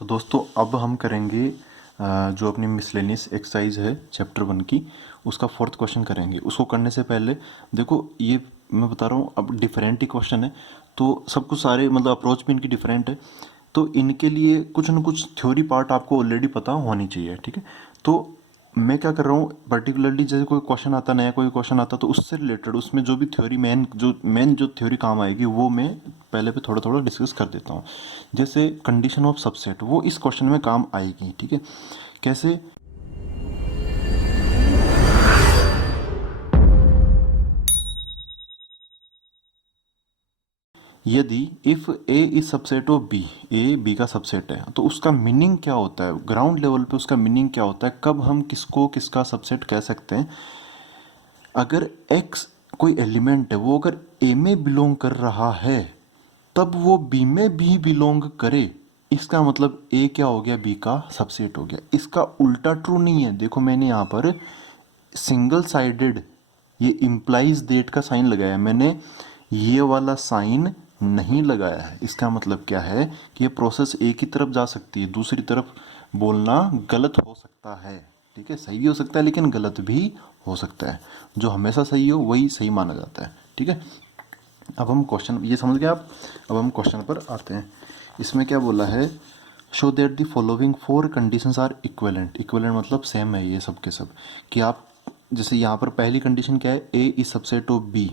तो दोस्तों अब हम करेंगे जो अपनी मिसलेनियस एक्सरसाइज है चैप्टर 1 की, उसका फोर्थ क्वेश्चन करेंगे। उसको करने से पहले देखो, ये मैं बता रहा हूँ अब डिफरेंट ही क्वेश्चन है, तो सब कुछ सारे मतलब अप्रोच भी इनकी डिफरेंट है, तो इनके लिए कुछ ना कुछ थ्योरी पार्ट आपको ऑलरेडी पता होनी चाहिए। ठीक है, तो मैं क्या कर रहा हूँ पर्टिकुलरली, जैसे कोई क्वेश्चन आता, नया कोई क्वेश्चन आता, तो उससे रिलेटेड उसमें जो भी थ्योरी मेन जो थ्योरी काम आएगी वो मैं पहले पे थोड़ा थोड़ा डिस्कस कर देता हूँ। जैसे कंडीशन ऑफ सबसेट वो इस क्वेश्चन में काम आएगी। ठीक है, कैसे? यदि if A is subset of B, A B का सबसेट है, तो उसका मीनिंग क्या होता है, ग्राउंड लेवल पे उसका मीनिंग क्या होता है, कब हम किसको किसका सबसेट कह सकते हैं। अगर x कोई एलिमेंट है वो अगर a में बिलोंग कर रहा है तब वो b में भी बिलोंग करे, इसका मतलब a क्या हो गया, b का सबसेट हो गया। इसका उल्टा ट्रू नहीं है। देखो मैंने यहाँ पर सिंगल साइडेड ये इम्प्लाइज देट का साइन लगाया है, मैंने ये वाला साइन नहीं लगाया है। इसका मतलब क्या है कि ये प्रोसेस एक ही तरफ जा सकती है, दूसरी तरफ बोलना गलत हो सकता है। ठीक है, सही भी हो सकता है लेकिन गलत भी हो सकता है। जो हमेशा सही हो वही सही माना जाता है। ठीक है, अब हम क्वेश्चन ये समझ गए आप। अब हम क्वेश्चन पर आते हैं। इसमें क्या बोला है, show that the following four conditions are equivalent. Equivalent मतलब सेम है ये सब के सब, कि आप जैसे यहाँ पर पहली कंडीशन क्या है, ए इज सबसेट ऑफ बी।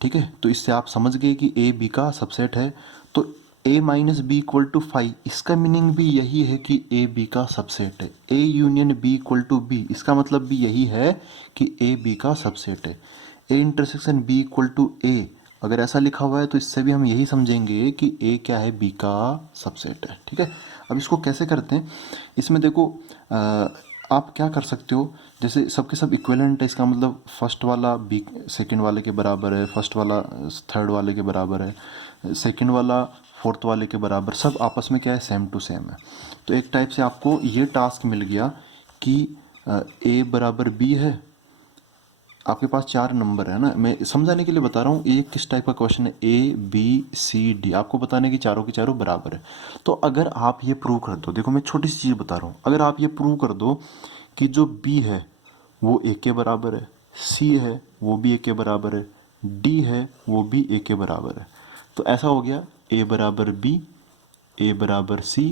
ठीक है, तो इससे आप समझ गए कि ए बी का सबसेट है। तो A minus B equal to five, इसका मीनिंग भी यही है कि ए बी का सबसेट है। A union B equal to B, इसका मतलब भी यही है कि ए बी का सबसेट है। A intersection B equal to A, अगर ऐसा लिखा हुआ है तो इससे भी हम यही समझेंगे कि ए क्या है, बी का सबसेट है। ठीक है, अब इसको कैसे करते हैं, इसमें देखो आप क्या कर सकते हो, जैसे सबके सब इक्विवेलेंट है, इसका मतलब फर्स्ट वाला बी सेकंड वाले के बराबर है, फर्स्ट वाला थर्ड वाले के बराबर है, सेकंड वाला फोर्थ वाले के बराबर, सब आपस में क्या है, सेम टू सेम है। तो एक टाइप से आपको ये टास्क मिल गया कि ए बराबर बी है, आपके पास चार नंबर है ना, मैं समझाने के लिए बता रहा हूँ ये किस टाइप का क्वेश्चन है। ए बी सी डी आपको बताने की चारों की चारों बराबर है। तो अगर आप ये प्रूव कर दो, देखो मैं छोटी सी चीज़ बता रहा हूँ, अगर आप ये प्रूव कर दो कि जो बी है वो ए के बराबर है, सी है वो भी ए के बराबर है, डी है वो भी ए के बराबर है, तो ऐसा हो गया ए बराबर बी, ए बराबर सी,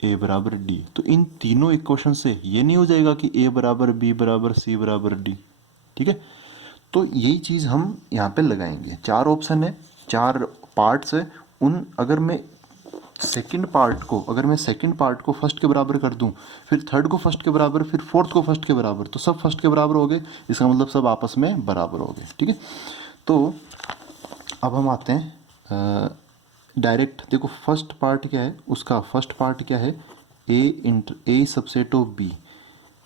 ए बराबर डी। तो इन तीनों इक्वेशन से ये नहीं हो जाएगा कि ए बराबर बी बराबर सी बराबर डी। ठीक है, तो यही चीज़ हम यहाँ पे लगाएंगे। चार ऑप्शन है, चार पार्ट्स है, उन अगर मैं सेकंड पार्ट को फर्स्ट के बराबर कर दूं, फिर थर्ड को फर्स्ट के बराबर, फिर फोर्थ को फर्स्ट के बराबर, तो सब फर्स्ट के बराबर हो गए, इसका मतलब सब आपस में बराबर हो गए। ठीक है, तो अब हम आते हैं डायरेक्ट। देखो फर्स्ट पार्ट क्या है, उसका फर्स्ट पार्ट क्या है, A subset of B.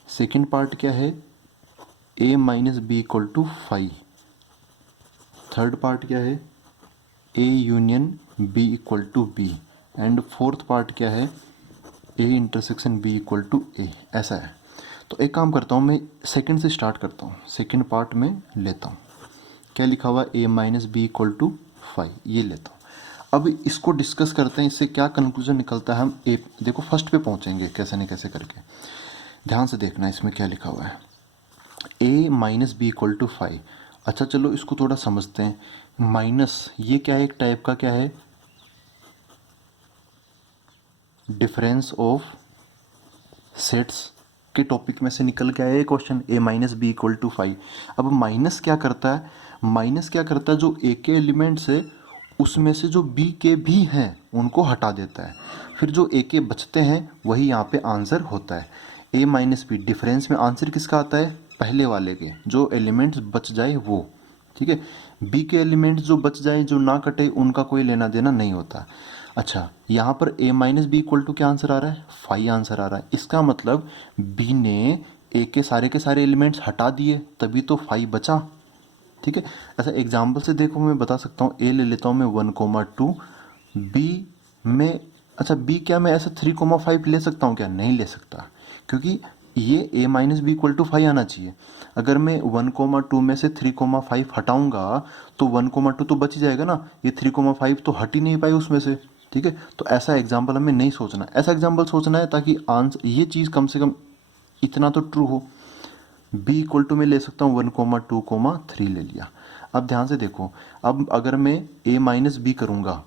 Second part क्या है, A minus B equal to five. Third part क्या है, A union B equal to B. And fourth part क्या है, A intersection B equal to A. ऐसा है। तो एक काम करता हूँ, मैं सेकंड से स्टार्ट करता हूँ, सेकंड पार्ट में लेता हूँ। क्या लिखा हुआ, A minus B equal to five, ये लेता हूँ। अब इसको डिस्कस करते हैं, इससे क्या कंक्लूजन निकलता है। हम ए देखो फर्स्ट पे पहुँचेंगे कैसे न कैसे करके, ध्यान से देखना इसमें क्या लिखा हुआ है, A minus B equal to five. अच्छा चलो इसको थोड़ा समझते हैं। माइनस ये क्या है, एक टाइप का क्या है, डिफरेंस ऑफ सेट्स के टॉपिक में से निकल के आया ये question, A minus B equal to five. अब माइनस क्या करता है, माइनस क्या करता है, जो ए के एलिमेंट्स है उसमें से जो बी के भी हैं उनको हटा देता है, फिर जो ए के बचते हैं वही यहाँ पे आंसर होता है। ए माइनस बी डिफरेंस में आंसर किसका आता है, पहले वाले के, जो एलिमेंट्स बच जाए वो। ठीक है, बी के एलिमेंट्स जो बच जाए, जो ना कटे, उनका कोई लेना देना नहीं होता। अच्छा यहाँ पर ए माइनस बी इक्वल टू क्या आंसर आ रहा है, फाइव आंसर आ रहा है। इसका मतलब बी ने ए के सारे एलिमेंट्स हटा दिए तभी तो फाइव बचा। ठीक है, ऐसा एग्जाम्पल से देखो मैं बता सकता हूँ, ए ले लेता हूँ मैं 1,2, बी में, अच्छा बी क्या मैं ऐसा 3,5 ले सकता हूँ क्या, नहीं ले सकता, क्योंकि ये A minus B equal to five आना चाहिए। अगर मैं 1,2 में से 3,5 हटाऊंगा तो 1,2 तो बच ही जाएगा ना, ये 3,5 तो हट ही नहीं पाई उसमें से। ठीक है, तो ऐसा एग्जाम्पल हमें नहीं सोचना, ऐसा एग्जाम्पल सोचना है ताकि आंसर ये चीज़ कम से कम इतना तो ट्रू हो। बी इक्वल टू मैं ले सकता हूँ 1,2,3 ले लिया। अब ध्यान से देखो, अब अगर मैं ए माइनस बी करूँगा,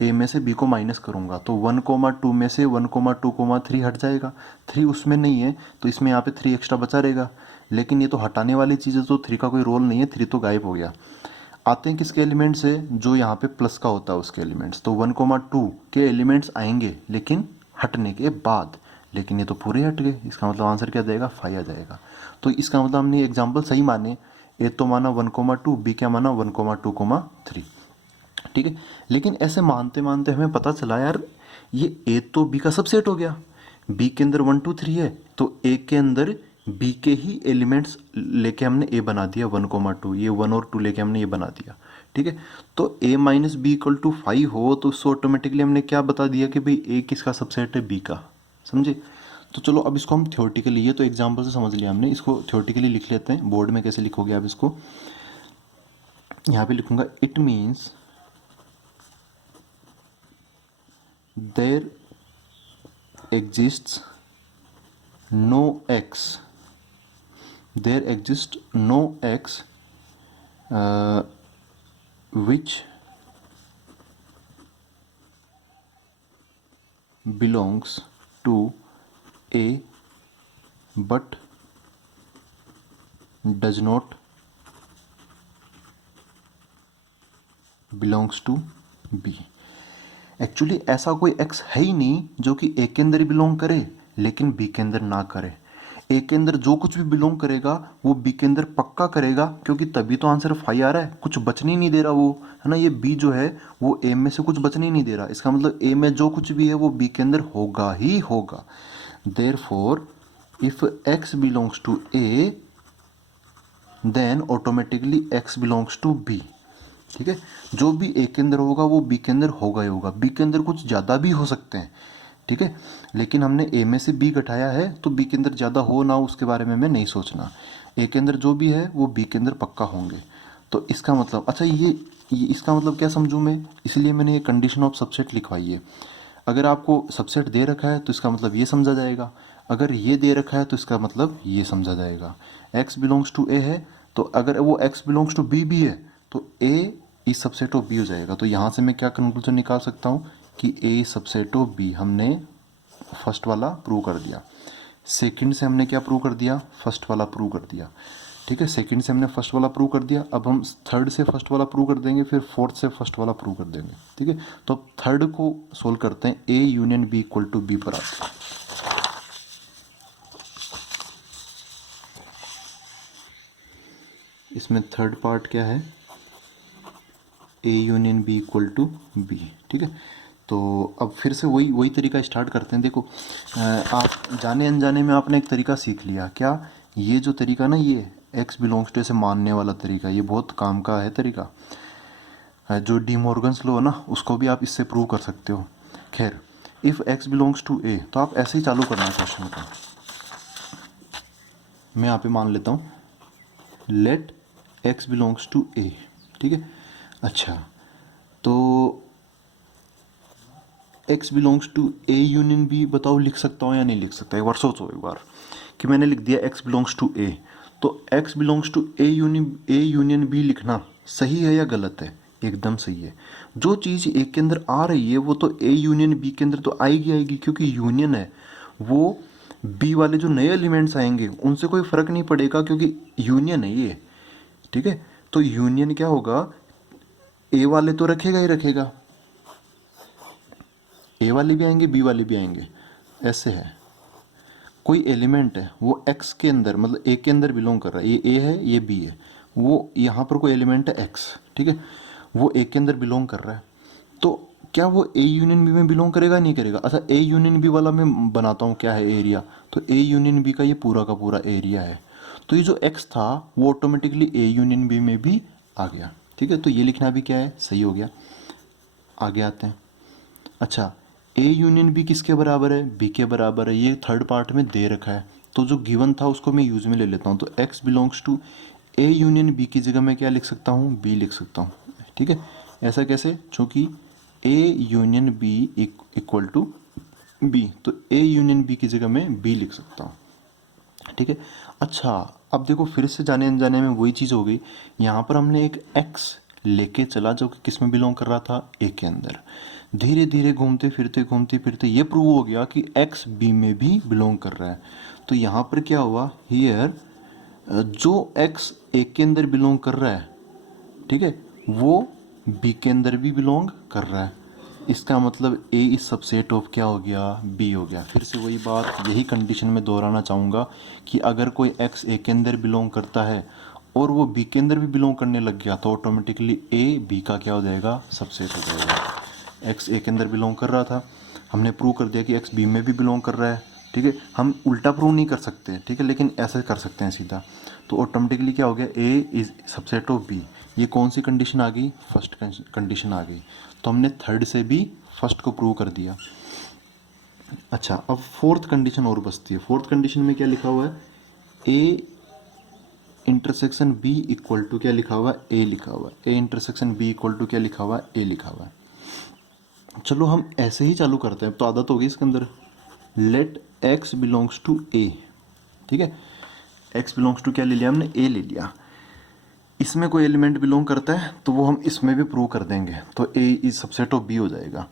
ए में से बी को माइनस करूँगा तो 1,2 में से 1,2,3 हट जाएगा, 3 उसमें नहीं है तो इसमें यहाँ पे 3 एक्स्ट्रा बचा रहेगा। लेकिन ये तो हटाने वाली चीज़ है तो 3 का कोई रोल नहीं है, 3 तो गायब हो गया। आते हैं किसके एलिमेंट से, जो यहाँ पे प्लस का होता है उसके एलिमेंट्स, तो 1,2 के एलिमेंट्स आएंगे लेकिन हटने के बाद, लेकिन ये तो पूरे हट गए, इसका मतलब आंसर क्या जाएगा 5 आ जाएगा। तो इसका मतलब हमने एग्जाम्पल सही माने, ए तो माना 1,2, बी क्या माना 1,2,3, ठीक है। लेकिन ऐसे मानते मानते हमें पता चला यार ये ए तो बी का सबसेट हो गया, बी के अंदर 1 2 3 है तो ए के अंदर बी के ही एलिमेंट्स लेके हमने ए बना दिया 1,2, ये 1 और 2 लेके हमने ये बना दिया, ठीक है। तो A minus B equal to 5 हो तो उससे ऑटोमेटिकली हमने क्या बता दिया कि भाई ए किसका सबसेट है, बी का, समझे। तो चलो अब इसको हम थ्योरेटिकली, ये तो एग्जाम्पल से समझ लिया हमने, इसको थ्योरेटिकली लिख लेते हैं। बोर्ड में कैसे लिखोगे आप इसको, यहाँ पे लिखूंगा it means there exists no x, there exists no x which belongs to a but does not belongs to b। Actually ऐसा कोई x है ही नहीं जो कि ए के अंदर ही बिलोंग करे लेकिन बी के अंदर ना करे। ए के अंदर जो कुछ भी बिलोंग करेगा वो बी के अंदर पक्का करेगा, क्योंकि तभी तो आंसर 5 आ रहा है, कुछ बचने ही नहीं दे रहा वो, है ना। ये बी जो है वो ए में से कुछ बचने ही नहीं दे रहा, इसका मतलब ए में जो कुछ भी है वो बी के अंदर होगा ही होगा। Therefore if x belongs to A then automatically x belongs to B, ठीक है। जो भी ए के अंदर होगा वो बी के अंदर होगा ही होगा, बी के अंदर कुछ ज़्यादा भी हो सकते हैं, ठीक है। लेकिन हमने ए में से बी घटाया है तो बी के अंदर ज़्यादा हो ना उसके बारे में हमें नहीं सोचना, ए के अंदर जो भी है वो बी के अंदर पक्का होंगे। तो इसका मतलब अच्छा ये इसका मतलब क्या समझूँ मैं, इसलिए मैंने ये कंडीशन ऑफ सबसेट लिखवाई है। अगर आपको सबसेट दे रखा है तो इसका मतलब ये समझा जाएगा, अगर ये दे रखा है तो इसका मतलब ये समझा जाएगा। x बिलोंग्स टू ए है तो अगर वो x बिलोंग्स टू बी भी है तो a इस सबसेट ऑफ बी हो जाएगा। तो यहाँ से मैं क्या कंक्लूजन निकाल सकता हूँ कि a सबसेट ऑफ बी, हमने फर्स्ट वाला प्रूव कर दिया। सेकंड से हमने क्या प्रूव कर दिया, फर्स्ट वाला प्रूव कर दिया, ठीक है। सेकंड से हमने फर्स्ट वाला प्रूव कर दिया, अब हम थर्ड से फर्स्ट वाला प्रूव कर देंगे, फिर फोर्थ से फर्स्ट वाला प्रूव कर देंगे, ठीक है। तो अब थर्ड को सोल्व करते हैं, A union B equal to B पर आते हैं। इसमें थर्ड पार्ट क्या है, A union B equal to B, ठीक है। तो अब फिर से वही तरीका स्टार्ट करते हैं। देखो आप जाने अनजाने में आपने एक तरीका सीख लिया, क्या, ये जो तरीका ना, ये एक्स बिलोंग्स टू ऐसे मानने वाला तरीका, ये बहुत काम का है तरीका। जो डी मॉर्गन्स लॉ है ना उसको भी आप इससे प्रूव कर सकते हो। खैर, if x belongs to A, तो आप ऐसे ही चालू करना है क्वेश्चन का। मैं यहाँ पे मान लेता हूँ let x belongs to A, ठीक है। अच्छा, तो x belongs to A union B, बताओ लिख सकता हूँ या नहीं लिख सकता, एक बार सोचो एक बार कि मैंने लिख दिया x बिलोंग्स टू ए, तो x belongs to A union B लिखना सही है या गलत है, एकदम सही है। जो चीज़ ए के अंदर आ रही है वो तो ए यूनियन बी के अंदर तो आएगी आएगी, क्योंकि यूनियन है, वो बी वाले जो नए एलिमेंट्स आएंगे उनसे कोई फ़र्क नहीं पड़ेगा क्योंकि यूनियन है ये, ठीक है। तो यूनियन क्या होगा, ए वाले तो रखेगा ही रखेगा, ए वाले भी आएंगे बी वाले भी आएंगे, ऐसे है। कोई एलिमेंट है वो एक्स के अंदर, मतलब ए के अंदर बिलोंग कर रहा है, ये ए है ये बी है, वो यहाँ पर कोई एलिमेंट है एक्स, ठीक है, वो ए के अंदर बिलोंग कर रहा है, तो क्या वो ए यूनियन बी में बिलोंग करेगा नहीं करेगा। अच्छा, ए यूनियन बी वाला मैं बनाता हूँ क्या है एरिया, तो ए यूनियन बी का ये पूरा का पूरा एरिया है, तो ये जो एक्स था वो ऑटोमेटिकली ए यूनियन बी में भी आ गया, ठीक है। तो ये लिखना भी क्या है, सही हो गया। आगे आते हैं। अच्छा, ए यूनियन बी किसके बराबर है, बी के बराबर है, ये थर्ड पार्ट में दे रखा है, तो जो गिवन था उसको मैं यूज में ले लेता हूँ। तो x belongs to A union B की जगह मैं क्या लिख सकता हूँ, बी लिख सकता हूँ, ठीक है। ऐसा कैसे, चूँकि A union B equal to B, तो ए यूनियन बी की जगह मैं बी लिख सकता हूँ, ठीक है। अच्छा, अब देखो फिर से जाने अनजाने में वही चीज़ हो गई, यहाँ पर हमने एक एक्स लेके चला जो कि किस में बिलोंग कर रहा था, ए के अंदर। धीरे धीरे घूमते फिरते ये प्रूव हो गया कि एक्स बी में भी बिलोंग कर रहा है। तो यहाँ पर क्या हुआ, हियर जो एक्स ए के अंदर बिलोंग कर रहा है, ठीक है, वो बी के अंदर भी बिलोंग कर रहा है। इसका मतलब ए इज सबसेट ऑफ क्या हो गया, बी हो गया। फिर से वही बात, यही कंडीशन में दोहराना चाहूँगा कि अगर कोई एक्स ए के अंदर बिलोंग करता है और वो बी के अंदर भी बिलोंग करने लग गया तो ऑटोमेटिकली ए बी का क्या हो जाएगा, सबसेट हो जाएगा। एक्स ए के अंदर बिलोंग कर रहा था, हमने प्रूव कर दिया कि एक्स बी में भी बिलोंग कर रहा है, ठीक है। हम उल्टा प्रूव नहीं कर सकते, ठीक है, लेकिन ऐसे कर सकते हैं सीधा। तो ऑटोमेटिकली क्या हो गया, ए इज सबसेट ऑफ बी। ये कौन सी कंडीशन आ गई, फर्स्ट कंडीशन आ गई। तो हमने थर्ड से भी फर्स्ट को प्रूव कर दिया। अच्छा, अब फोर्थ कंडीशन और बचती है। फोर्थ कंडीशन में क्या लिखा हुआ है, A intersection B equal to क्या लिखा हुआ है, ए लिखा हुआ है। A intersection B equal to क्या लिखा हुआ है, ए लिखा हुआ है। चलो हम ऐसे ही चालू करते हैं, तो आदत होगी इसके अंदर। Late x belongs to A, ठीक है, एक्स बिलोंग्स टू क्या ले लिया हमने, ए ले लिया। इसमें कोई एलिमेंट बिलोंग करता है तो वो हम इसमें भी प्रूव कर देंगे, तो ए इज सबसेट ऑफ बी हो जाएगा।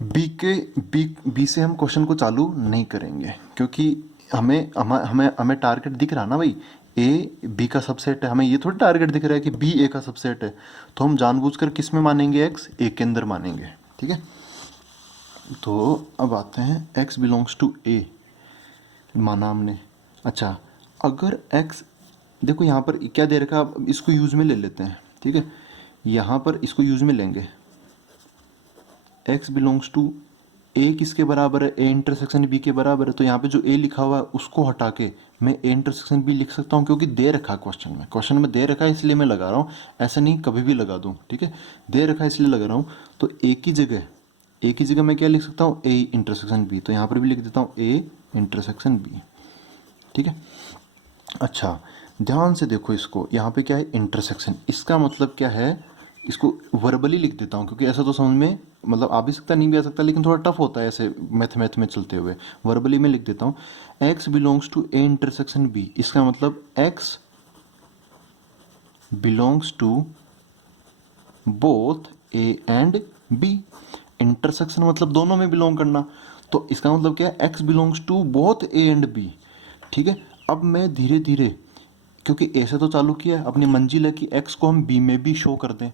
बी से हम क्वेश्चन को चालू नहीं करेंगे क्योंकि हमें हमें हमें हमें टारगेट दिख रहा ना भाई, ए बी का सबसेट है। हमें ये थोड़ी टारगेट दिख रहा है कि बी ए का सबसेट है। तो हम जानबूझकर किस में मानेंगे, एक्स ए के अंदर मानेंगे, ठीक है। तो अब आते हैं, एक्स बिलोंग्स टू ए माना हमने। अच्छा, अगर एक्स, देखो यहाँ पर क्या दे रखा है, अब इसको यूज़ में ले लेते हैं, ठीक है। यहाँ पर इसको यूज़ में लेंगे, एक्स बिलोंग्स टू ए किसके बराबर है, ए इंटरसेक्शन बी के बराबर है। तो यहाँ पे जो ए लिखा हुआ है उसको हटा के मैं ए इंटरसेक्शन बी लिख सकता हूँ, क्योंकि दे रखा है क्वेश्चन में दे रखा है, इसलिए मैं लगा रहा हूँ। ऐसा नहीं कभी भी लगा दूँ, ठीक है, दे रखा है इसलिए लगा रहा हूँ। तो ए की जगह मैं क्या लिख सकता हूँ, ए इंटरसेक्शन बी। तो यहाँ पर भी लिख देता हूँ ए इंटरसेक्शन बी, ठीक है। अच्छा, ध्यान से देखो इसको, यहाँ पे क्या है, इंटरसेक्शन। इसका मतलब क्या है, इसको वर्बली लिख देता हूँ क्योंकि ऐसा तो समझ में मतलब आ भी सकता नहीं भी आ सकता, लेकिन थोड़ा टफ होता है ऐसे मैथ में चलते हुए। वर्बली में लिख देता हूँ, x belongs to A intersection B. इसका मतलब x belongs to both A and B. Intersection मतलब दोनों में बिलोंग करना, तो इसका मतलब क्या है, x belongs to both A and B, ठीक है। अब मैं धीरे धीरे, क्योंकि ए से तो चालू किया है, अपनी मंजिल है कि एक्स को हम बी में भी शो कर दें।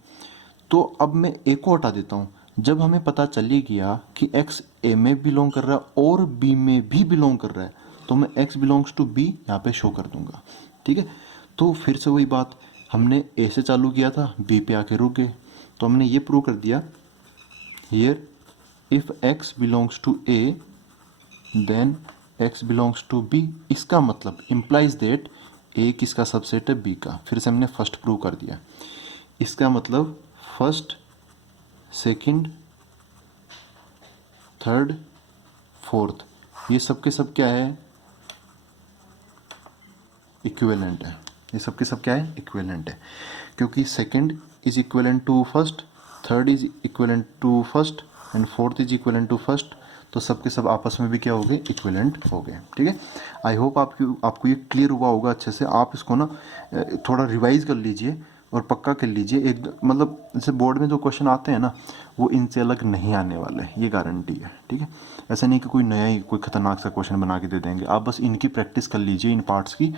तो अब मैं ए को हटा देता हूँ। जब हमें पता चल ही गया कि एक्स ए में बिलोंग कर रहा है और बी में भी बिलोंग कर रहा है, तो मैं एक्स बिलोंग्स टू बी यहाँ पे शो कर दूंगा, ठीक है। तो फिर से वही बात, हमने ए से चालू किया था, बी पे आके रुक गए। तो हमने ये प्रूव कर दिया, here if x belongs to A then x belongs to B. इसका मतलब इम्प्लाइज दैट ए किसका सबसेट है, बी का। फिर से हमने फर्स्ट प्रूव कर दिया। इसका मतलब फर्स्ट, सेकंड, थर्ड, फोर्थ, ये सब के सब क्या है, इक्विवेलेंट है। ये सब के सब क्या है, इक्विवेलेंट है, क्योंकि second is equivalent to first, third is equivalent to first and fourth is equivalent to first. तो सब के सब आपस में भी क्या हो गए, इक्विवेलेंट हो गए, ठीक है। आई होप आपको ये क्लियर हुआ होगा अच्छे से। आप इसको ना थोड़ा रिवाइज कर लीजिए और पक्का कर लीजिए। एक मतलब जैसे बोर्ड में जो क्वेश्चन आते हैं ना, वो इनसे अलग नहीं आने वाले, ये गारंटी है, ठीक है। ऐसा नहीं कि कोई नया ही कोई खतरनाक सा क्वेश्चन बना के दे देंगे। आप बस इनकी प्रैक्टिस कर लीजिए, इन पार्ट्स की।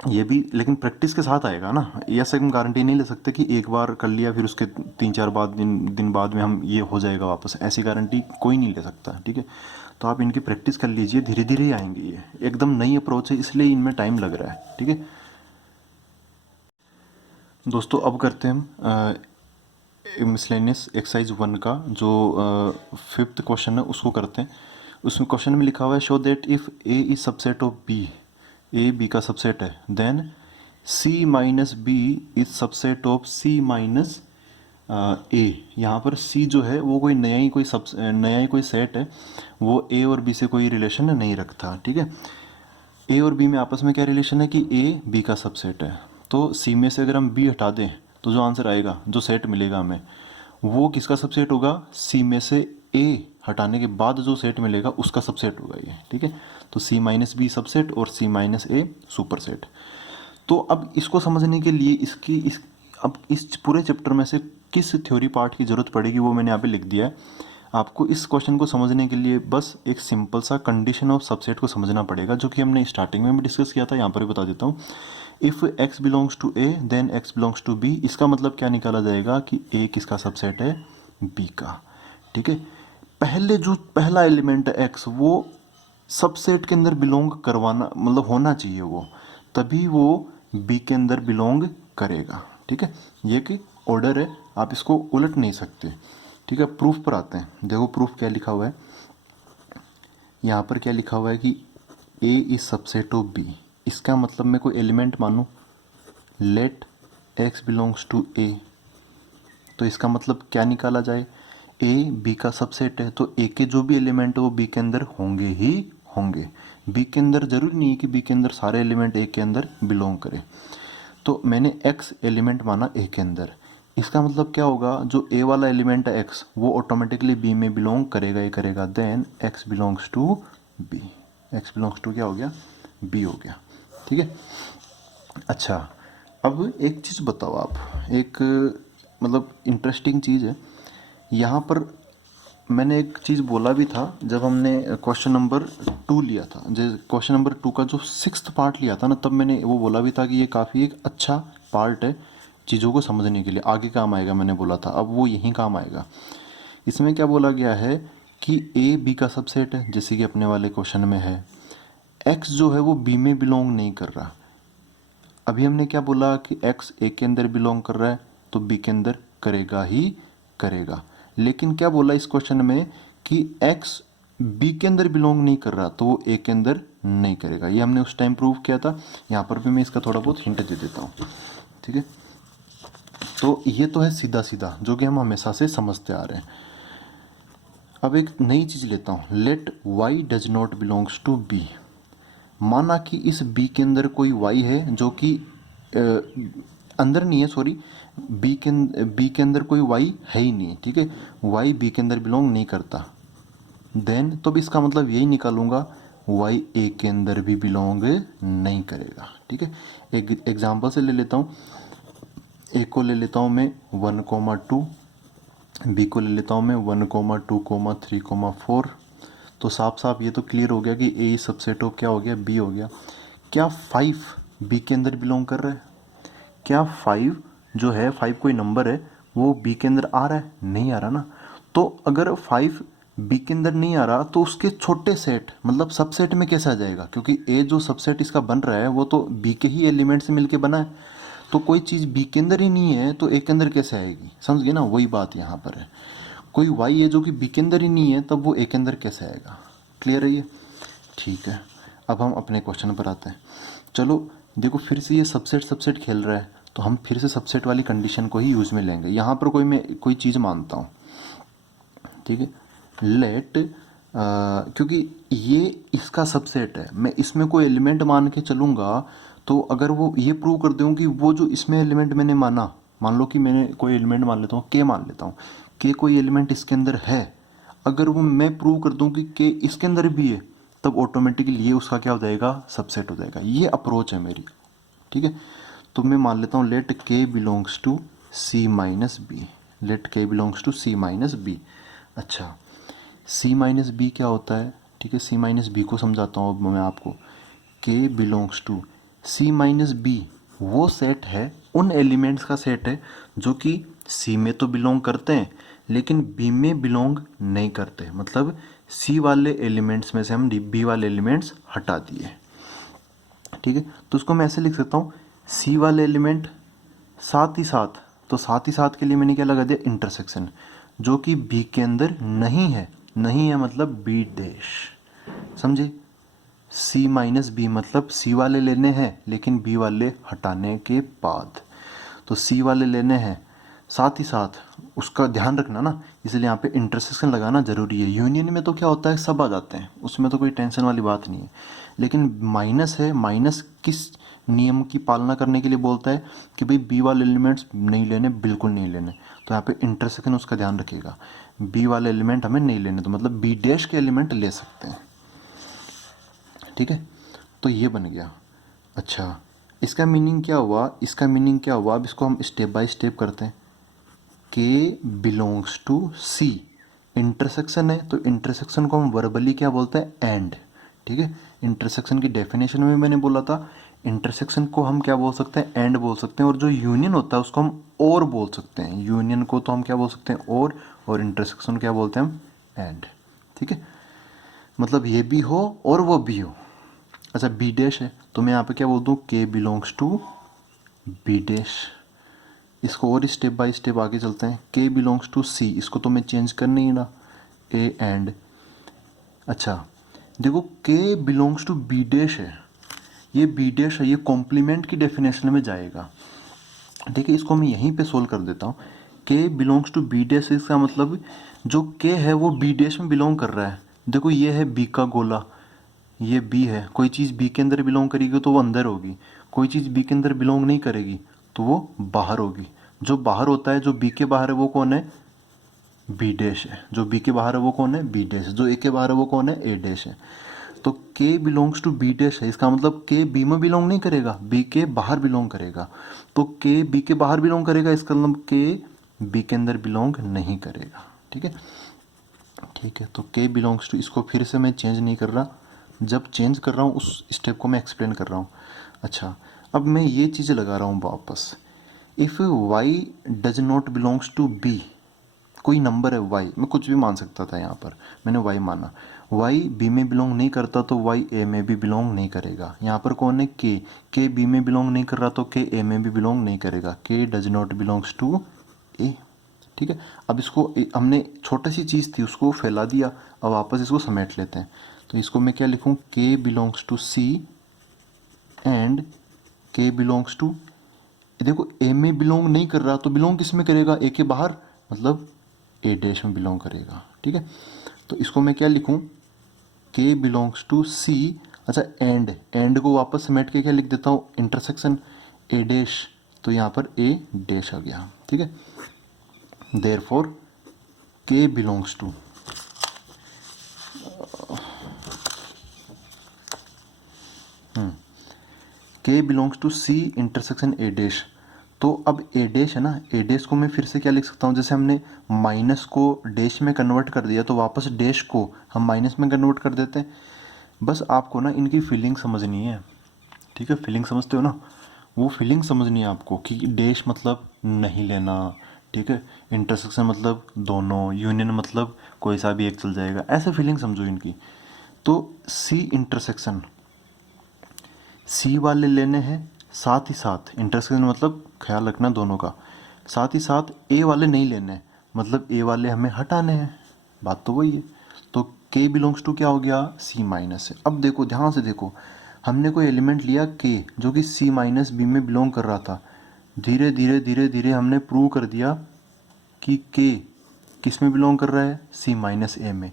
ये भी लेकिन प्रैक्टिस के साथ आएगा ना, ऐसे हम गारंटी नहीं ले सकते कि एक बार कर लिया फिर उसके 3-4 दिन बाद में हम ये हो जाएगा वापस, ऐसी गारंटी कोई नहीं ले सकता, ठीक है। तो आप इनकी प्रैक्टिस कर लीजिए, धीरे धीरे ही आएंगे। ये एकदम नई अप्रोच है इसलिए इनमें टाइम लग रहा है, ठीक है दोस्तों। अब करते हैं हम मिसलेनियस एक्सरसाइज 1 का जो 5th क्वेश्चन है उसको करते हैं। उसमें क्वेश्चन में लिखा हुआ है, show that if A is subset of B, A B का सबसेट है, then C minus B is subset of C minus A. यहाँ पर सी जो है वो कोई नया ही कोई सेट है, वो ए और बी से कोई रिलेशन नहीं रखता, ठीक है। ए और बी में आपस में क्या रिलेशन है कि ए बी का सबसेट है। तो सी में से अगर हम बी हटा दें तो जो आंसर आएगा, जो सेट मिलेगा हमें, वो किसका सबसेट होगा, सी में से ए हटाने के बाद जो सेट मिलेगा उसका सबसेट होगा ये, ठीक है। तो सी माइनस बी सबसेट और सी माइनस ए सुपर सेट। तो अब इसको समझने के लिए अब इस पूरे चैप्टर में से किस थ्योरी पार्ट की ज़रूरत पड़ेगी वो मैंने यहाँ पे लिख दिया है। आपको इस क्वेश्चन को समझने के लिए बस एक सिंपल सा कंडीशन ऑफ सबसेट को समझना पड़ेगा, जो कि हमने स्टार्टिंग में भी डिस्कस किया था, यहाँ पर भी बता देता हूँ। If x belongs to a then x belongs to b, इसका मतलब क्या निकाला जाएगा कि a किसका सबसेट है, b का, ठीक है। पहला एलिमेंट है x, वो सबसेट के अंदर बिलोंग करवाना मतलब होना चाहिए वो, तभी वो बी के अंदर बिलोंग करेगा, ठीक है। ये कि ऑर्डर है, आप इसको उलट नहीं सकते, ठीक है। प्रूफ पर आते हैं, देखो प्रूफ क्या लिखा हुआ है यहाँ पर। क्या लिखा हुआ है कि ए इज सबसेट ऑफ बी। इसका मतलब मैं कोई एलिमेंट मानूँ, late x belongs to A, तो इसका मतलब क्या निकाला जाए, ए बी का सबसेट है, तो ए के जो भी एलिमेंट है वो बी के अंदर होंगे ही होंगे। बी के अंदर जरूरी नहीं है कि बी के अंदर सारे एलिमेंट ए के अंदर बिलोंग करें। तो मैंने एक्स एलिमेंट माना ए के अंदर, इसका मतलब क्या होगा, जो ए वाला एलिमेंट है एक्स वो ऑटोमेटिकली बी में बिलोंग करेगा ही करेगा। Then x belongs to B, x belongs to क्या हो गया, बी हो गया, ठीक है। अच्छा, अब एक चीज़ बताओ आप, एक मतलब इंटरेस्टिंग चीज़ है यहाँ पर। मैंने एक चीज़ बोला भी था जब हमने क्वेश्चन नंबर 2 लिया था, जैसे क्वेश्चन नंबर 2 का जो 6th पार्ट लिया था ना, तब मैंने वो बोला भी था कि ये काफ़ी एक अच्छा पार्ट है चीज़ों को समझने के लिए, आगे काम आएगा मैंने बोला था, अब वो यहीं काम आएगा। इसमें क्या बोला गया है कि ए बी का सबसेट है, जैसे कि अपने वाले क्वेश्चन में है। एक्स जो है वो बी में बिलोंग नहीं कर रहा। अभी हमने क्या बोला कि x ए के अंदर बिलोंग कर रहा है तो b के अंदर करेगा ही करेगा। लेकिन क्या बोला इस क्वेश्चन में कि x b के अंदर बिलोंग नहीं कर रहा तो वो a के अंदर नहीं करेगा। ये हमने उस टाइम प्रूव किया था। यहाँ पर भी मैं इसका थोड़ा बहुत हिंट दे देता हूँ, ठीक है। तो ये तो है सीधा सीधा जो कि हम हमेशा से समझते आ रहे हैं। अब एक नई चीज़ लेता हूँ, let y does not belongs to b। माना कि इस बी के अंदर कोई वाई है जो कि अंदर नहीं है, सॉरी, बी के अंदर कोई वाई है ही नहीं, ठीक है। वाई बी के अंदर बिलोंग नहीं करता। देन तो भी इसका मतलब यही निकालूंगा, वाई ए के अंदर भी बिलोंग नहीं करेगा, ठीक है। एक एग्जांपल से ले लेता हूँ, ए को ले लेता हूँ मैं 1,2, बी को ले लेता हूँ मैं 1,2,3,4। तो साफ साफ ये तो क्लियर हो गया कि ए सबसेट ऑफ क्या हो गया, बी हो गया। क्या 5 बी के अंदर बिलोंग कर रहा है, क्या 5 जो है, 5 कोई नंबर है, वो बी के अंदर आ रहा है, नहीं आ रहा ना। तो अगर 5 बी के अंदर नहीं आ रहा तो उसके छोटे सेट मतलब सबसेट में कैसे आ जाएगा, क्योंकि ए जो सबसेट इसका बन रहा है वो तो बी के ही एलिमेंट से मिलके बना है। तो कोई चीज़ बी के अंदर ही नहीं है तो ए के अंदर कैसे आएगी, समझ गए ना, वही बात यहाँ पर है। कोई वाई है जो कि बी के अंदर ही नहीं है तब वो ए के अंदर कैसे आएगा। क्लियर है ये, ठीक है। अब हम अपने क्वेश्चन पर आते हैं। चलो देखो, फिर से ये सबसेट सबसेट खेल रहा है तो हम फिर से सबसेट वाली कंडीशन को ही यूज़ में लेंगे। यहाँ पर मैं कोई चीज़ मानता हूँ, ठीक है। लेट क्योंकि ये इसका सबसेट है, मैं इसमें कोई एलिमेंट मान के चलूँगा तो अगर वो ये प्रूव कर दूँ कि वो जो इसमें एलिमेंट मैंने माना, मान लो कि मैंने कोई एलिमेंट मान लेता हूँ, के मान लेता हूँ, के कोई एलिमेंट इसके अंदर है, अगर वो मैं प्रूव कर दूँ कि के इसके अंदर भी है तब ऑटोमेटिकली ये उसका क्या हो जाएगा, सबसेट हो जाएगा। ये अप्रोच है मेरी, ठीक है। तो मैं मान लेता हूँ let K belongs to C minus B, let K belongs to C minus B. अच्छा, सी माइनस बी क्या होता है, ठीक है। सी माइनस बी को समझाता हूँ अब मैं आपको। K belongs to C minus B वो सेट है, उन एलिमेंट्स का सेट है जो कि सी में तो बिलोंग करते हैं लेकिन बी में बिलोंग नहीं करते। मतलब सी वाले एलिमेंट्स में से हम बी वाले एलिमेंट्स हटा दिए, ठीक है। तो उसको मैं ऐसे लिख सकता हूँ, सी वाले एलिमेंट साथ ही साथ, तो साथ ही साथ के लिए मैंने क्या लगा दिया, इंटरसेक्शन, जो कि बी के अंदर नहीं है। नहीं है मतलब बी डैश, समझे। सी माइनस बी मतलब सी वाले लेने हैं लेकिन बी वाले हटाने के बाद, तो सी वाले लेने हैं साथ ही साथ, उसका ध्यान रखना ना, इसलिए यहाँ पे इंटरसेक्शन लगाना ज़रूरी है। यूनियन में तो क्या होता है, सब आ जाते हैं, उसमें तो कोई टेंशन वाली बात नहीं है। लेकिन माइनस है, माइनस किस नियम की पालना करने के लिए बोलता है कि भाई बी वाले एलिमेंट्स नहीं लेने, बिल्कुल नहीं लेने। तो यहाँ पे इंटरसेक्शन उसका ध्यान रखिएगा। बी वाले एलिमेंट हमें नहीं लेने, तो मतलब बी डैश के एलिमेंट ले सकते हैं, ठीक है। तो ये बन गया। अच्छा, इसका मीनिंग क्या हुआ, इसका मीनिंग क्या हुआ, अब इसको हम स्टेप बाय स्टेप करते हैं। के बिलोंग्स टू सी, इंटरसेक्शन है तो इंटरसेक्शन को हम वर्बली क्या बोलते हैं, एंड, ठीक है। इंटरसेक्शन की डेफिनेशन में मैंने बोला था इंटरसेक्शन को हम क्या बोल सकते हैं, एंड बोल सकते हैं, और जो यूनियन होता है उसको हम और बोल सकते हैं। यूनियन को तो हम क्या बोल सकते हैं, और इंटरसेक्शन क्या बोलते हैं हम, एंड, ठीक है। मतलब ये भी हो और वो भी हो। अच्छा, बी डैश है तो मैं यहाँ पे क्या बोल दूँ, के बिलोंग्स टू बी डैश। इसको और स्टेप बाय स्टेप आगे चलते हैं। के बिलोंग्स टू सी, इसको तो मैं चेंज कर नहीं ना, ए एंड। अच्छा देखो, के बिलोंग्स टू बी डैश है, ये बी डैश है, ये कॉम्प्लीमेंट की डेफिनेशन में जाएगा, ठीक है। इसको मैं यहीं पे सोल्व कर देता हूँ। के बिलोंग्स टू बी डैश, इसका मतलब जो के है वो बी डैश में बिलोंग कर रहा है। देखो ये है बी का गोला, ये बी है, कोई चीज़ बी के अंदर बिलोंग करेगी तो वो अंदर होगी, कोई चीज़ बी के अंदर बिलोंग नहीं करेगी तो वो बाहर होगी। जो बाहर होता है, जो बी के बाहर है वो कौन है, बी डैश है। जो बी के बाहर है वो कौन है, बी डैश। जो ए के बाहर है वो कौन है, ए डैश है। तो के बिलोंग्स टू बी डैश है, इसका मतलब के बी में बिलोंग नहीं करेगा, बी के बाहर बिलोंग करेगा। तो के बी के बाहर बिलोंग करेगा, इसका मतलब के बी के अंदर बिलोंग नहीं करेगा, ठीक है। ठीक है, तो के बिलोंग्स टू, इसको फिर से मैं चेंज नहीं कर रहा, जब चेंज कर रहा हूँ उस स्टेप को मैं एक्सप्लेन कर रहा हूँ। अच्छा, अब मैं ये चीज़ें लगा रहा हूँ वापस। If y does not belongs to B, कोई नंबर है वाई, मैं कुछ भी मान सकता था, यहाँ पर मैंने वाई माना, वाई बी में बिलोंग नहीं करता तो वाई ए में भी बिलोंग नहीं करेगा। यहाँ पर कौन है, के बी में बिलोंग नहीं कर रहा तो के ए में भी बिलोंग नहीं करेगा। के does not belongs to A, ठीक है। अब इसको हमने छोटी सी चीज़ थी उसको फैला दिया, अब वापस इसको समेट लेते हैं। तो इसको मैं क्या लिखूँ, के बिलोंग्स टू सी एंड के बिलोंग्स टू, देखो ए में बिलोंग नहीं कर रहा तो बिलोंग किस में करेगा, ए के बाहर, मतलब ए डैश में बिलोंग करेगा, ठीक है। तो इसको मैं क्या लिखूँ, के बिलोंग्स टू सी। अच्छा, एंड को वापस समेट के क्या लिख देता हूँ, इंटरसेक्शन ए डैश, तो यहाँ पर ए डैश आ गया, ठीक है। Therefore K belongs to, K belongs to C intersection A dash. तो अब ए डैश है ना, ए डैश को मैं फिर से क्या लिख सकता हूँ, जैसे हमने माइनस को डैश में कन्वर्ट कर दिया तो वापस डैश को हम माइनस में कन्वर्ट कर देते हैं। बस आपको ना इनकी फीलिंग समझनी है, ठीक है। फीलिंग समझते हो ना, वो फीलिंग समझनी है आपको कि डैश मतलब नहीं लेना, ठीक है। इंटरसेक्शन मतलब दोनों, यूनियन मतलब कोई सा भी एक चल जाएगा, ऐसे फीलिंग समझो इनकी। तो सी इंटरसेक्शन, सी वाले लेने हैं, साथ ही साथ इंटरसेक्शन मतलब ख्याल रखना दोनों का, साथ ही साथ ए वाले नहीं लेने हैं, मतलब ए वाले हमें हटाने हैं, बात तो वही है। तो के बिलोंग्स टू क्या हो गया, सी माइनस है। अब देखो ध्यान से देखो, हमने कोई एलिमेंट लिया के जो कि सी माइनस बी में बिलोंग कर रहा था, धीरे धीरे धीरे धीरे हमने प्रूव कर दिया कि के किस में बिलोंग कर रहा है, सी माइनस ए में।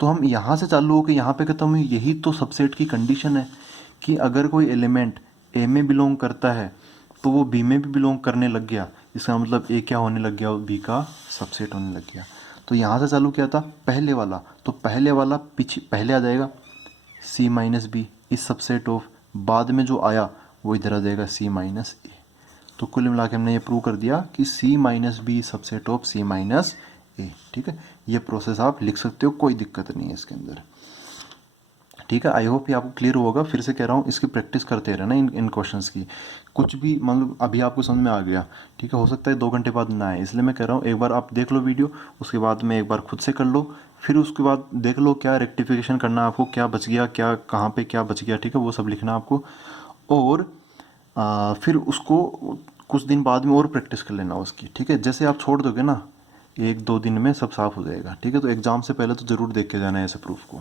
तो हम यहाँ से चालू होकर यहाँ पे खत्म हुई, यही तो सबसेट की कंडीशन है कि अगर कोई एलिमेंट ए में बिलोंग करता है तो वो बी में भी बिलोंग करने लग गया, इसका मतलब ए क्या होने लग गया, बी का सबसेट होने लग गया। तो यहाँ से चालू किया था पहले वाला, तो पहले वाला पीछे पहले आ जाएगा सी माइनस बी इस सबसेट ऑफ, बाद में जो आया वो इधर आ जाएगा सी माइनस ए। तो कुल मिला के हमने ये प्रूव कर दिया कि C minus B subset of C minus A, ठीक है। ये प्रोसेस आप लिख सकते हो, कोई दिक्कत नहीं है इसके अंदर, ठीक है। आई होप ये आपको क्लियर होगा। फिर से कह रहा हूँ इसकी प्रैक्टिस करते रहना इन क्वेश्चंस की, कुछ भी मतलब अभी आपको समझ में आ गया, ठीक है, हो सकता है 2 घंटे बाद ना आए, इसलिए मैं कह रहा हूँ एक बार आप देख लो वीडियो, उसके बाद में एक बार खुद से कर लो, फिर उसके बाद देख लो क्या रेक्टिफिकेशन करना है आपको, क्या बच गया, क्या कहाँ पे क्या बच गया, ठीक है, वो सब लिखना आपको। और फिर उसको कुछ दिन बाद में और प्रैक्टिस कर लेना उसकी, ठीक है। जैसे आप छोड़ दोगे ना 1-2 दिन में सब साफ हो जाएगा, ठीक है। तो एग्ज़ाम से पहले तो ज़रूर देख के जाना है ऐसे प्रूफ को।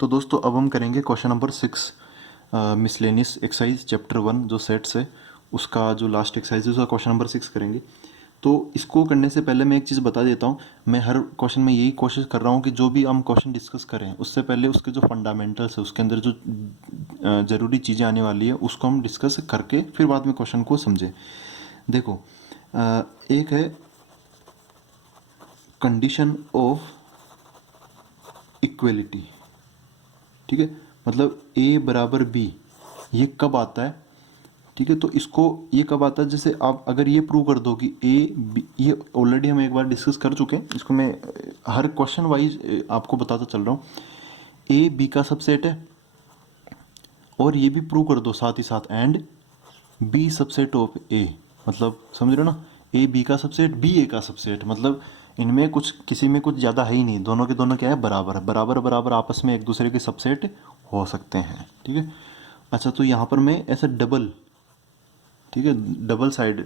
तो दोस्तों अब हम करेंगे question number 6, miscellaneous exercise chapter 1 जो सेट्स है उसका जो लास्ट एक्सरसाइज है उसका क्वेश्चन नंबर 6 करेंगे। तो इसको करने से पहले मैं एक चीज़ बता देता हूँ, मैं हर क्वेश्चन में यही कोशिश कर रहा हूँ कि जो भी हम क्वेश्चन डिस्कस करें उससे पहले उसके जो फंडामेंटल्स है उसके अंदर जो ज़रूरी चीज़ें आने वाली है उसको हम डिस्कस करके फिर बाद में क्वेश्चन को समझें। देखो एक है कंडीशन ऑफ इक्वलिटी, ठीक है, मतलब ए बराबर बी ये कब आता है, ठीक है, तो इसको ये कब आता है, जैसे आप अगर ये प्रूव कर दो कि ए बी, ये ऑलरेडी हम एक बार डिस्कस कर चुके हैं, इसको मैं हर क्वेश्चन वाइज आपको बताता चल रहा हूँ। ए बी का सबसेट है और ये भी प्रूव कर दो साथ ही साथ, एंड बी सबसेट ऑफ ए, मतलब समझ रहे हो ना, ए बी का सबसेट बी ए का सबसेट, मतलब इनमें कुछ किसी में कुछ ज़्यादा है ही नहीं, दोनों के दोनों क्या है, बराबर है, बराबर बराबर आपस में एक दूसरे के सबसेट हो सकते हैं, ठीक है। अच्छा, तो यहाँ पर मैं ऐसा डबल, ठीक है, double side,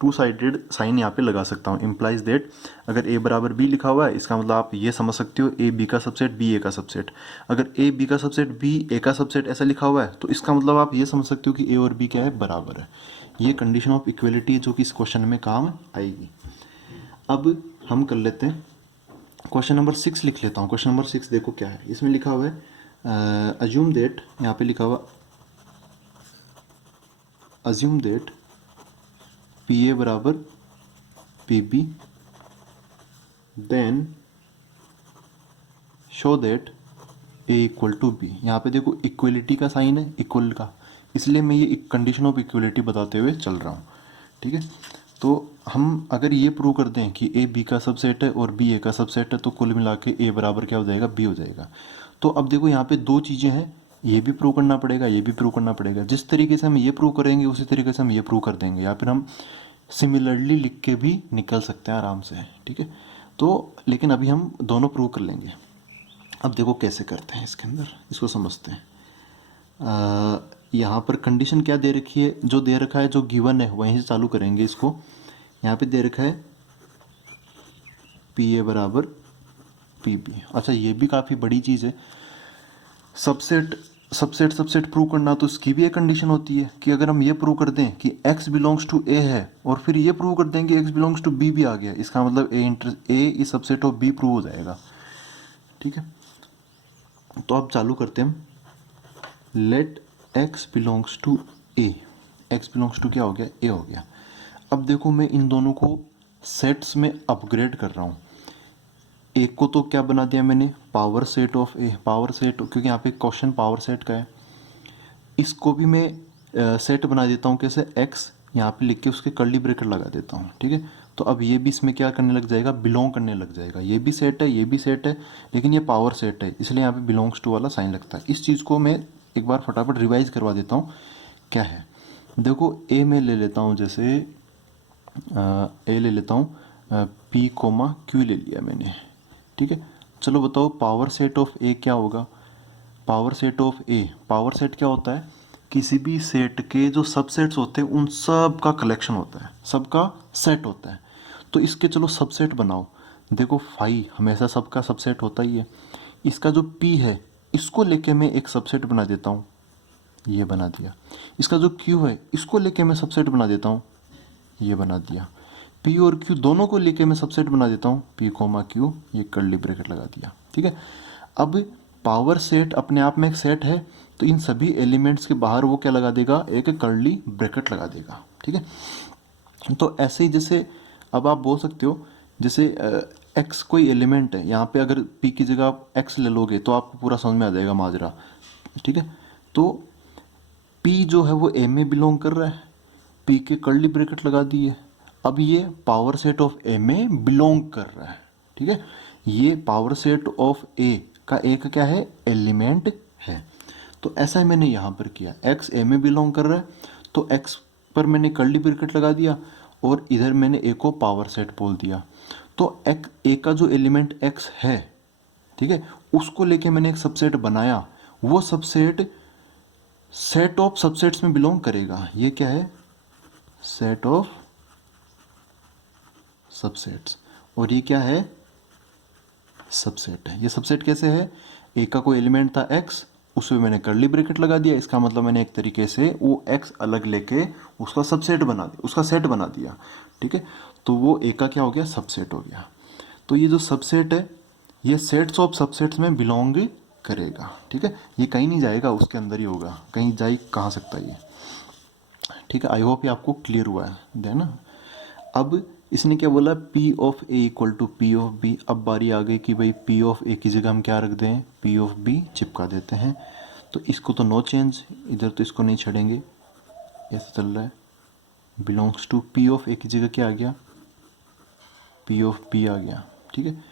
two sided sign यहाँ पे लगा सकता हूँ, इम्प्लाइज दैट अगर ए बराबर बी लिखा हुआ है इसका मतलब आप ये समझ सकते हो ए बी का सबसेट बी ए का सबसेट, अगर ए बी का सबसेट बी ए का सबसेट ऐसा लिखा हुआ है तो इसका मतलब आप ये समझ सकते हो कि ए और बी क्या है, बराबर है। ये कंडीशन ऑफ इक्वलिटी जो कि इस क्वेश्चन में काम आएगी। अब हम कर लेते हैं क्वेश्चन नंबर 6 लिख लेता हूँ। क्वेश्चन नंबर 6 देखो क्या है, इसमें लिखा हुआ है अज्यूम दैट, यहाँ पे लिखा हुआ assume that पी ए बराबर P B, then show that A equal to B. यहाँ पे देखो इक्वलिटी का साइन है, इक्वल का, इसलिए मैं ये कंडीशन ऑफ इक्वलिटी बताते हुए चल रहा हूँ, ठीक है। तो हम अगर ये प्रूव कर दें कि ए बी का सबसेट है और बी ए का सबसेट है तो कुल मिला के ए बराबर क्या हो जाएगा, बी हो जाएगा। तो अब देखो यहाँ पे दो चीज़ें हैं, ये भी प्रूव करना पड़ेगा, ये भी प्रूव करना पड़ेगा। जिस तरीके से हम ये प्रूव करेंगे उसी तरीके से हम ये प्रूव कर देंगे, या फिर हम सिमिलरली लिख के भी निकल सकते हैं आराम से, ठीक है। तो लेकिन अभी हम दोनों प्रूव कर लेंगे। अब देखो कैसे करते हैं इसके अंदर, इसको समझते हैं। यहाँ पर कंडीशन क्या दे रखी है, जो दे रखा है, जो गिवन है वहीं से चालू करेंगे इसको। यहाँ पे दे रखा है पी ए बराबर पी बी। अच्छा, ये भी काफ़ी बड़ी चीज़ है, सबसेट सबसेट सबसेट प्रूव करना, तो इसकी भी एक कंडीशन होती है कि अगर हम ये प्रूव कर दें कि x बिलोंग्स टू a है और फिर ये प्रूव कर दें कि x बिलोंग्स टू b भी आ गया, इसका मतलब a is subset of b prove हो जाएगा, ठीक है। तो अब चालू करते हैं हम, let x belongs to a, x belongs to क्या हो गया, a हो गया। अब देखो मैं इन दोनों को सेट्स में अपग्रेड कर रहा हूँ। एक को तो क्या बना दिया मैंने, power set of A, power set, क्योंकि यहाँ पे क्वेश्चन पावर सेट का है। इसको भी मैं सेट बना देता हूँ, कैसे, एक्स यहाँ पे लिख के उसके कर्ली ब्रैकेट लगा देता हूँ, ठीक है। तो अब ये भी इसमें क्या करने लग जाएगा, बिलोंग करने लग जाएगा। ये भी सेट है, ये भी सेट है, लेकिन ये पावर सेट है, इसलिए यहाँ पे बिलोंग्स टू वाला साइन लगता है। इस चीज़ को मैं एक बार फटाफट रिवाइज करवा देता हूँ क्या है। देखो ए में ले लेता हूँ, जैसे ए ले लेता हूँ, पी कोमा क्यू ले लिया मैंने, ठीक है। चलो बताओ पावर सेट ऑफ ए क्या होगा। Power set of A, power set क्या होता है, किसी भी सेट के जो सबसेट्स होते हैं उन सब का कलेक्शन होता है, सबका सेट होता है। तो इसके चलो सबसेट बनाओ। देखो फाई हमेशा सबका सबसेट होता ही है। इसका जो पी है इसको लेके मैं एक सबसेट बना देता हूँ, ये बना दिया। इसका जो क्यू है इसको लेके मैं सबसेट बना देता हूँ, ये बना दिया। पी और क्यू दोनों को लेके मैं सबसेट बना देता हूँ, पी कोमा क्यू, ये कर्ली ब्रैकेट लगा दिया, ठीक है। अब पावर सेट अपने आप में एक सेट है, तो इन सभी एलिमेंट्स के बाहर वो क्या लगा देगा, एक कर्ली ब्रैकेट लगा देगा, ठीक है। तो ऐसे ही जैसे अब आप बोल सकते हो, जैसे एक्स कोई एलिमेंट है, यहाँ पे अगर पी की जगह आप एक्स ले लोगे तो आपको पूरा समझ में आ जाएगा माजरा, ठीक है। तो पी जो है वो ए में बिलोंग कर रहा है, पी के कर्ली ब्रैकेट लगा दिए। अब ये पावर सेट ऑफ ए में बिलोंग कर रहा है, ठीक है। ये पावर सेट ऑफ ए का एक क्या है, एलिमेंट है। तो ऐसा ही मैंने यहाँ पर किया, एक्स ए में बिलोंग कर रहा है तो एक्स पर मैंने कर्ली ब्रैकेट लगा दिया और इधर मैंने ए को पावर सेट बोल दिया। तो ए का जो एलिमेंट एक्स है, ठीक है, उसको लेके मैंने एक सबसेट बनाया, वो सबसेट सेट ऑफ सबसेट्स में बिलोंग करेगा। ये क्या है, सेट ऑफ सबसेट्स, और ये क्या है, सबसेट है। ये सबसेट कैसे है, ए का कोई एलिमेंट था एक्स, उसमें मैंने कर्ली ब्रैकेट लगा दिया, इसका मतलब मैंने एक तरीके से वो एक्स अलग लेके उसका सबसेट बना दिया, उसका सेट बना दिया, ठीक है। तो वो ए का क्या हो गया, सबसेट हो गया। तो ये जो सबसेट है ये सेट्स ऑफ सबसेट्स में बिलोंग करेगा, ठीक है। ये कहीं नहीं जाएगा, उसके अंदर ही होगा, कहीं जा ही कहाँ सकता है ये, ठीक है। आई होप ये आपको क्लियर हुआ है, ना। अब इसने क्या बोला, P of A equal to P of B. अब बारी आ गई कि भाई पी ऑफ ए की जगह हम क्या रख दें, पी ऑफ बी चिपका देते हैं। तो इसको तो नो चेंज, इधर तो इसको नहीं छेड़ेंगे, ऐसा चल रहा है। बिलोंग्स टू पी ऑफ ए की जगह क्या आ गया, पी ऑफ बी आ गया। ठीक है,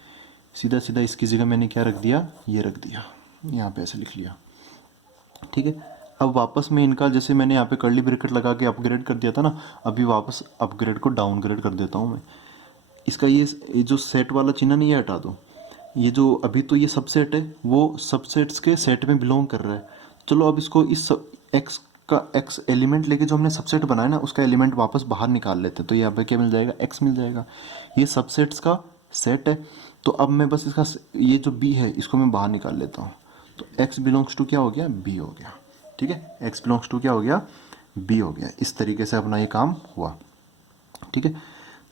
सीधा सीधा इसकी जगह मैंने क्या रख दिया, ये रख दिया, यहाँ पे ऐसे लिख लिया। ठीक है, अब वापस में इनका जैसे मैंने यहाँ पे कर्ली ब्रैकेट लगा के अपग्रेड कर दिया था ना, अभी वापस अपग्रेड को डाउनग्रेड कर देता हूँ मैं। इसका ये जो सेट वाला चिन्ह नहीं, ये हटा दो। ये जो अभी तो ये सबसेट है, वो सबसेट्स के सेट में बिलोंग कर रहा है। चलो अब इसको इस एक्स का एक्स एलिमेंट लेके जो हमने सबसेट बनाया ना, उसका एलिमेंट वापस बाहर निकाल लेते हैं। तो यहाँ पे क्या मिल जाएगा, एक्स मिल जाएगा। ये सबसेट्स का सेट है। तो अब मैं बस इसका ये जो बी है इसको मैं बाहर निकाल लेता हूँ। तो एक्स बिलोंग्स टू क्या हो गया, बी हो गया। ठीक है, एक्स बिलोंग्स टू क्या हो गया, बी हो गया। इस तरीके से अपना ये काम हुआ। ठीक है,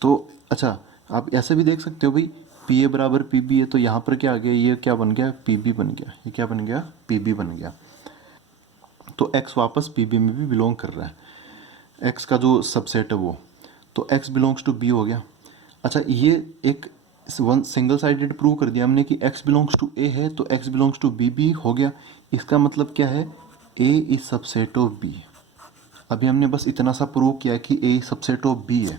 तो अच्छा आप ऐसे भी देख सकते हो भाई, पी ए बराबर पी बी है, तो यहाँ पर क्या आ गया, ये क्या बन गया, पी बी बन गया। ये क्या बन गया, पी बी बन गया। तो एक्स वापस पी बी में भी बिलोंग कर रहा है, एक्स का जो सबसेट है वो। तो एक्स बिलोंग्स टू बी हो गया। अच्छा, ये एक वन सिंगल साइडेड प्रूव कर दिया हमने कि एक्स बिलोंग्स टू ए है, तो एक्स बिलोंग्स टू बी भी हो गया। इसका मतलब क्या है, ए इज सबसेट ऑफ बी। अभी हमने बस इतना सा प्रूव किया कि ए सबसेट ऑफ बी है।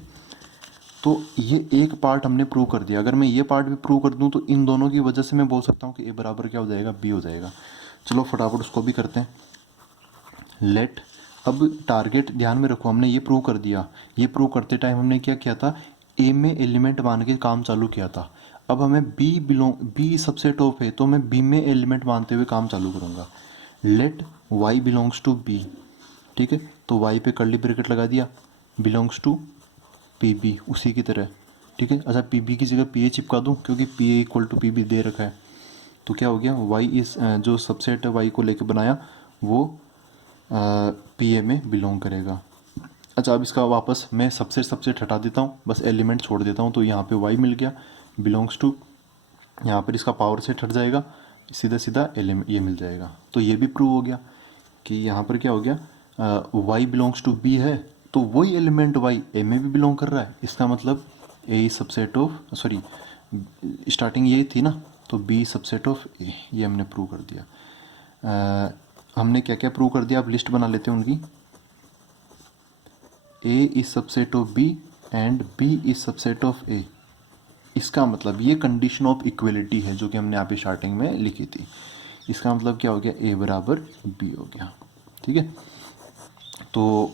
तो ये एक पार्ट हमने प्रूव कर दिया। अगर मैं ये पार्ट भी प्रूव कर दूं तो इन दोनों की वजह से मैं बोल सकता हूँ कि ए बराबर क्या हो जाएगा, बी हो जाएगा। चलो फटाफट उसको भी करते हैं। लेट, अब टारगेट ध्यान में रखो, हमने ये प्रूव कर दिया। ये प्रूव करते टाइम हमने क्या किया था, ए में एलिमेंट मान के काम चालू किया था। अब हमें बी सबसेट ऑफ है, तो मैं बी में एलिमेंट मानते हुए काम चालू करूँगा। Let y belongs to B. ठीक है, तो वाई पे कर्ली ब्रैकेट लगा दिया, बिलोंग्स टू पी बी उसी की तरह। ठीक है, अच्छा पी बी की जगह पी ए चिपका दूँ, क्योंकि P A equal to P B दे रखा है। तो क्या हो गया, वाई इस जो सबसेट है वाई को लेके बनाया, वो पी ए में बिलोंग करेगा। अच्छा, अब इसका वापस मैं सबसेट हटा देता हूँ, बस एलिमेंट छोड़ देता हूँ। तो यहाँ पे वाई मिल गया, बिलोंग्स टू, यहाँ पर इसका पावर सेट हट जाएगा, सीधा सीधा एलिमेंट ये मिल जाएगा। तो ये भी प्रूव हो गया कि यहाँ पर क्या हो गया, वाई बिलोंग्स टू बी है, तो वही एलिमेंट वाई ए में भी बिलोंग कर रहा है। इसका मतलब ए सबसेट ऑफ, सॉरी स्टार्टिंग ये थी ना, तो बी सबसेट ऑफ ए, ये हमने प्रूव कर दिया। हमने क्या क्या प्रूव कर दिया, अब लिस्ट बना लेते हैं उनकी। A is subset of B and B is subset of A. इसका मतलब ये कंडीशन ऑफ इक्वलिटी है जो कि हमने यहाँ पे स्टार्टिंग में लिखी थी। इसका मतलब क्या हो गया, ए बराबर बी हो गया। ठीक है, तो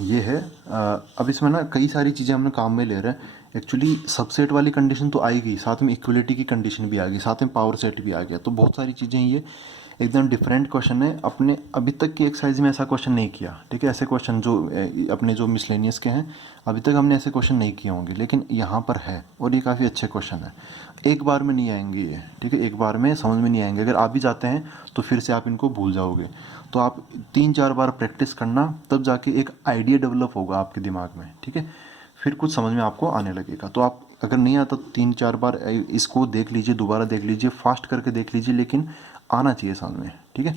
ये है। अब इसमें ना कई सारी चीज़ें हमने काम में ले रहे हैं। एक्चुअली सबसेट वाली कंडीशन तो आएगी, साथ में इक्वलिटी की कंडीशन भी आ गई, साथ में पावर सेट भी आ गया। तो बहुत सारी चीज़ें, ये एकदम डिफरेंट क्वेश्चन है। अपने अभी तक की एक्सरसाइज में ऐसा क्वेश्चन नहीं किया। ठीक है, ऐसे क्वेश्चन जो अपने जो मिसलेनियस के हैं, अभी तक हमने ऐसे क्वेश्चन नहीं किए होंगे, लेकिन यहाँ पर है और ये काफ़ी अच्छे क्वेश्चन है। एक बार में नहीं आएंगे ये, ठीक है, एक बार में समझ में नहीं आएंगे। अगर आ भी जाते हैं तो फिर से आप इनको भूल जाओगे। तो आप 3-4 बार प्रैक्टिस करना, तब जाके एक आइडिया डेवलप होगा आपके दिमाग में। ठीक है, फिर कुछ समझ में आपको आने लगेगा। तो आप अगर नहीं आता तो 3-4 बार इसको देख लीजिए, दोबारा देख लीजिए, फास्ट करके देख लीजिए, लेकिन आना चाहिए समझ में। ठीक है।